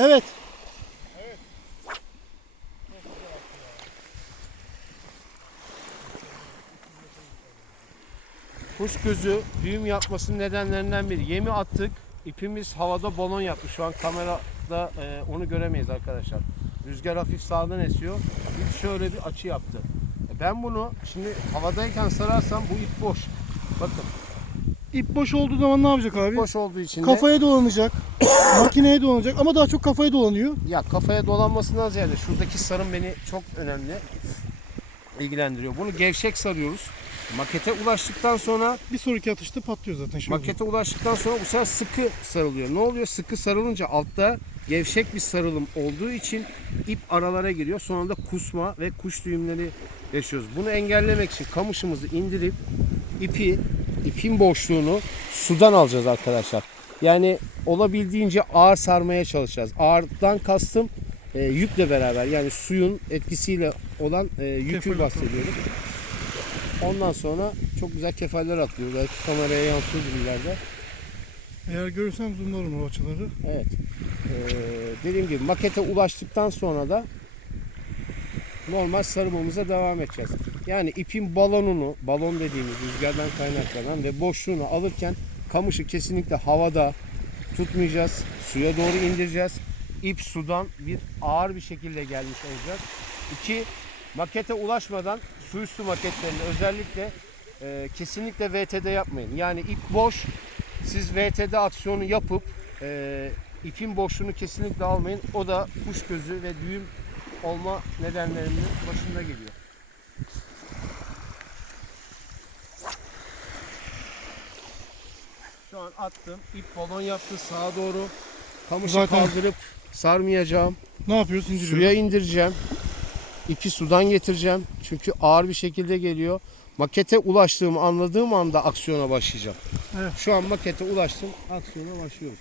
Evet. Kuş gözü düğüm yapmasının nedenlerinden biri. Yemi attık. ipimiz havada balon yaptı. Şu an kamerada e, onu göremeyiz arkadaşlar. Rüzgar hafif sağdan esiyor. İp şöyle bir açı yaptı. E, Ben bunu şimdi havadayken sararsam bu ip boş. Bakın İp boş olduğu zaman ne yapacak abi? boş olduğu için de Kafaya dolanacak. makineye dolanacak ama daha çok kafaya dolanıyor. ya kafaya dolanmasından ziyade şuradaki sarım beni çok önemli ilgilendiriyor. Bunu gevşek sarıyoruz. Makete ulaştıktan sonra Bir sonraki atışta patlıyor zaten. Şimdi Makete ulaştıktan sonra bu sefer sıkı sarılıyor. Ne oluyor? Sıkı sarılınca altta gevşek bir sarılım olduğu için ip aralara giriyor. Sonra da kusma ve kuş düğümleri yaşıyoruz. Bunu engellemek için kamışımızı indirip ipi, ipin boşluğunu sudan alacağız arkadaşlar. Yani olabildiğince ağır sarmaya çalışacağız. Ağırdan kastım e, yükle beraber yani suyun etkisiyle olan e, yükü bahsediyorum. Ondan sonra çok güzel kefaller atlıyor. Belki kameraya yansıyor ileride. Eğer görürsem zoomlarım o açıları. Evet. Ee, dediğim gibi makete ulaştıktan sonra da normal sarımamıza devam edeceğiz. Yani ipin balonunu, balon dediğimiz rüzgardan kaynaklanan ve boşluğunu alırken kamışı kesinlikle havada tutmayacağız. Suya doğru indireceğiz. İp sudan bir ağır bir şekilde gelmiş olacak. İki, makete ulaşmadan su üstü maketlerinde özellikle e, kesinlikle VTD yapmayın. Yani ip boş, siz VTD aksiyonu yapıp e, ipin boşluğunu kesinlikle almayın. O da kuş gözü ve düğüm olma nedenlerinin başında geliyor. Şu an attım. İp balon yaptı sağa doğru. Kamışı Zaten- kaldırıp sarmayacağım. Ne yapıyorsun? İndiriyoruz. Suya indireceğim. İpi sudan getireceğim. Çünkü ağır bir şekilde geliyor. Makete ulaştığımı anladığım anda aksiyona başlayacağım. Evet. Şu an makete ulaştım. Aksiyona başlıyoruz.